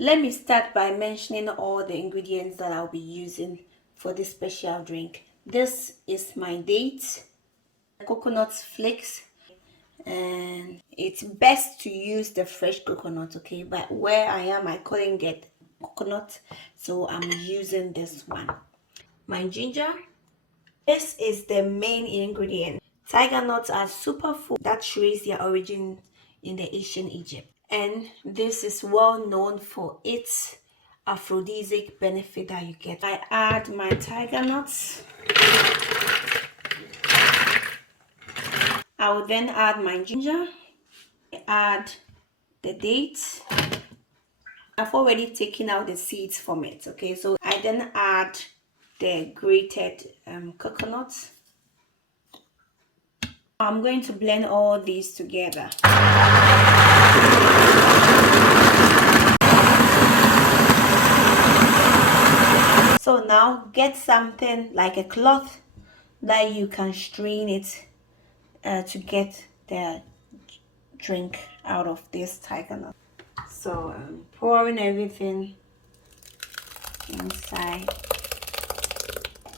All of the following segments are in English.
Let me start by mentioning all the ingredients that I'll be using for this special drink. This is my dates, coconut flakes, and it's best to use the fresh coconut, okay? But where I am, I couldn't get coconut, so I'm using this one. My ginger. This is the main ingredient. Tiger nuts are superfood that trace their origin in the ancient Egypt, and this is well known for its aphrodisiac benefit that you get. I add my tiger nuts. I will then add my ginger. I add the dates. I've already taken out the seeds from it, okay? So I then add the grated coconuts. I'm going to blend all these together. So now get something like a cloth that you can strain it to get the drink out of this tiger nut. So I'm pouring everything inside.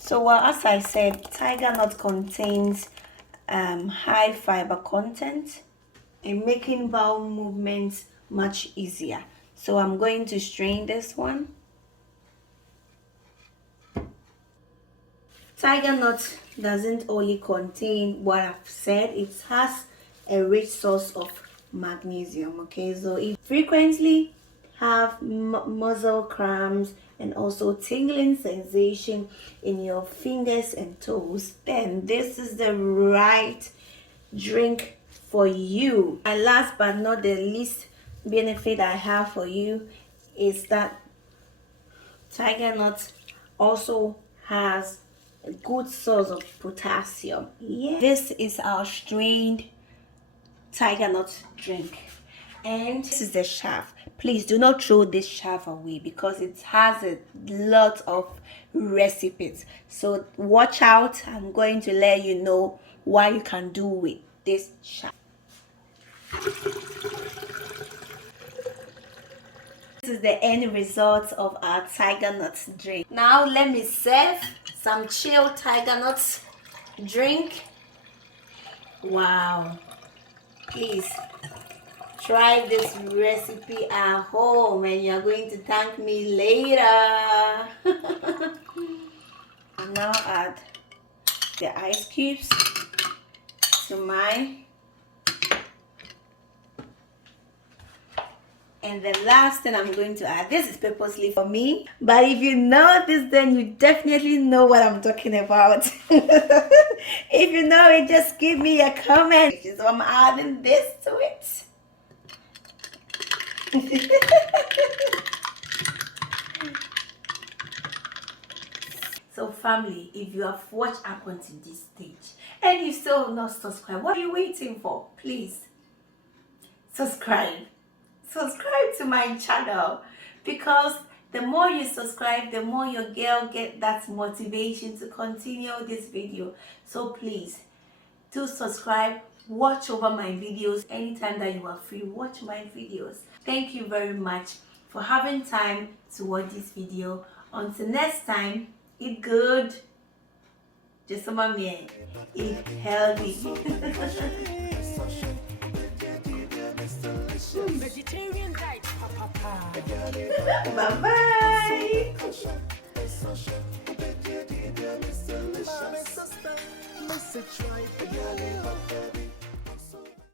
So as I said, tiger nut contains high fiber content and making bowel movements much easier. So I'm going to strain this one. Tiger nut doesn't only contain what I've said, it has a rich source of magnesium, okay? So if you frequently have muscle cramps and also tingling sensation in your fingers and toes, then this is the right drink for you. And last but not the least benefit I have for you is that tiger nut also has a good source of potassium. Yeah, this is our strained tiger nut drink, and this is the chaff. Please do not throw this chaff away because it has a lot of recipes, so watch out. I'm going to let you know what you can do with this chaff. This is the end result of our tiger nuts drink. Now let me serve some chilled tiger nuts drink. Wow, please try this recipe at home and you're going to thank me later. I'll now add the ice cubes to mine. And the last thing I'm going to add, this is purposely for me, but if you know this, then you definitely know what I'm talking about. If you know it, just give me a comment. So I'm adding this to it. So family, if you have watched up until this stage and you still have not subscribed, what are you waiting for? Please subscribe to my channel, because the more you subscribe, the more your girl get that motivation to continue this video. So please do subscribe, watch over my videos anytime that you are free. Watch my videos. Thank you very much for having time to watch this video. Until next time, eat good, just eat healthy. Vegetarian diet. Bye bye.